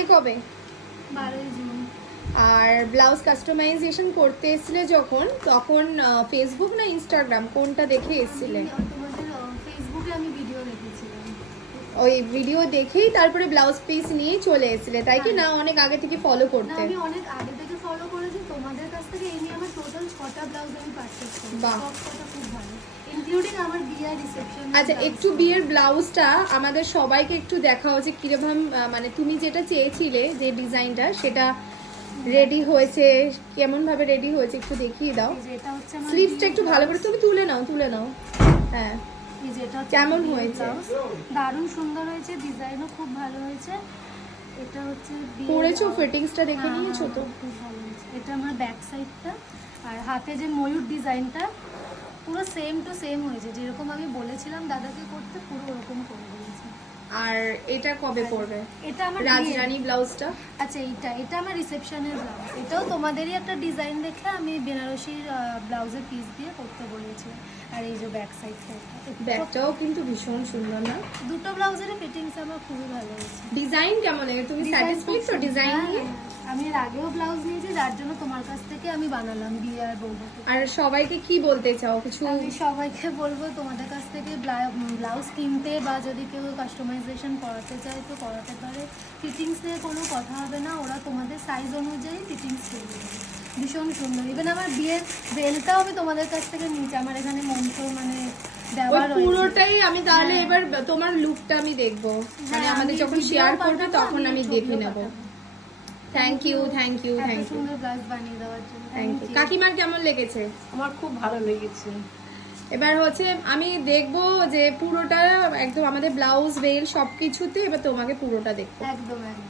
বিয়ে কবে? 12ই জুন। আর blouse customisation করতে এসেছিলে যখন, তখন ফেসবুক না ইনস্টাগ্রাম কোনটা দেখে এসেছিলে? তোমাদের ফেসবুকে আমি ভিডিও দেখেছিলাম। ওই ভিডিও দেখেই তারপরে ব্লাউজ পিস নিয়ে চলে এসেছিলে, তাই কি? না অনেক আগে থেকে ফলো না, করতে? আমি অনেক আগে থেকে ফলো করেছি তোমাদের কাছ থেকে। এই নিয়ে আমার টোটাল 6টা ব্লাউজ আমি পারচেজ করেছি। বাহ। সব কটা খুব ভালো, ইনক্লুডিং আমার বিয়ের রিসেপশন। আচ্ছা, একটু বিয়ের ব্লাউজটা আমাদের সবাইকে একটু দেখাও যে কিরকম, মানে তুমি যেটা চেয়েছিলে যে ডিজাইনটা, সেটা রেডি হয়েছে, কেমন ভাবে রেডি হয়েছে একটু দেখিয়ে দাও। এই যে এটা হচ্ছে আমার স্লিভসটা একটু ভালো করে তুমি তুলে নাও। হ্যাঁ, এই যে এটা হচ্ছে কেমন বিয়ের হয়েছে? ব্লাউজ। দারুণ সুন্দর হয়েছে, ডিজাইনও খুব ভালো হয়েছে। এটা হচ্ছে পরেছো, ফিটিংসটা দেখে নিয়েছো তো? খুব ভালো হয়েছে। এটা আমার ব্যাক সাইডটা, আর হাতে যে ময়ূর ডিজাইনটা পুরো সেম টু সেম হয়েছে, যেরকম আমি বলেছিলাম দাদাকে করতে পুরো ওরকম করে দিয়েছে। আর এটা কবে পরবে? এটা আমার রাজরানী ব্লাউজটা? আচ্ছা, এটা আমার রিসেপশনের ব্লাউজ। এটাও তোমাদেরই একটা ডিজাইন দেখে আমি বেনারসির ব্লাউজের পিস দিয়ে করতে বলেছি। আর এই যে ব্যাক সাইডটা, ব্যাকটাও কিন্তু ভীষণ সুন্দর না? দুটো ব্লাউজের ফিটিংস আমার খুবই ভালো হয়েছে। ডিজাইন কেমন লাগে? তুমি স্যাটিসফাইড তো ডিজাইন নিয়ে? আমি এর আগেও ব্লাউজ নিয়েছি, যার জন্য তোমার কাছ থেকে আমি বানালাম বিয়ে আর বৌভাতে। আর সবাইকে কি বলতে চাও কিছু? আমি সবাইকে বলবো তোমাদের কাছ থেকে ব্লাউজ কিনতে, বা যদি কেউ কাস্টমাইজেশন করাতে চায় তো করাতে পারে। ফিটিংস নিয়ে কোনো কথা হবে না, ওরা তোমাদের সাইজ অনুযায়ী ফিটিংস করে দেবে। ভীষণ সুন্দর। ইভেন আমার বিয়ের বেলটাও আমি তোমাদের কাছ থেকে নিয়েছি, আমার এখানে মন্ত্র মানে দেওয়া ওই রয়েছে। পুরোটাই আমি তাহলে হ্যাঁ। এবার তোমার লুকটা আমি দেখবো, মানে হ্যাঁ, আমাদের আমি যখন video শেয়ার করবে পাঠাবো, তখন আমি ছবিও দেখে নেব। পাঠাবো। Thank you. এত সুন্দর ব্লাউজ বানিয়ে দেওয়ার জন্য থ্যাংক ইউ। কাকিমার কেমন লেগেছে? আমার খুব ভালো লেগেছে। এবার হচ্ছে আমি দেখবো যে পুরোটা একদম আমাদের ব্লাউজ বেল সবকিছুতে, এবার তোমাকে পুরোটা দেখবো। একদম একদম।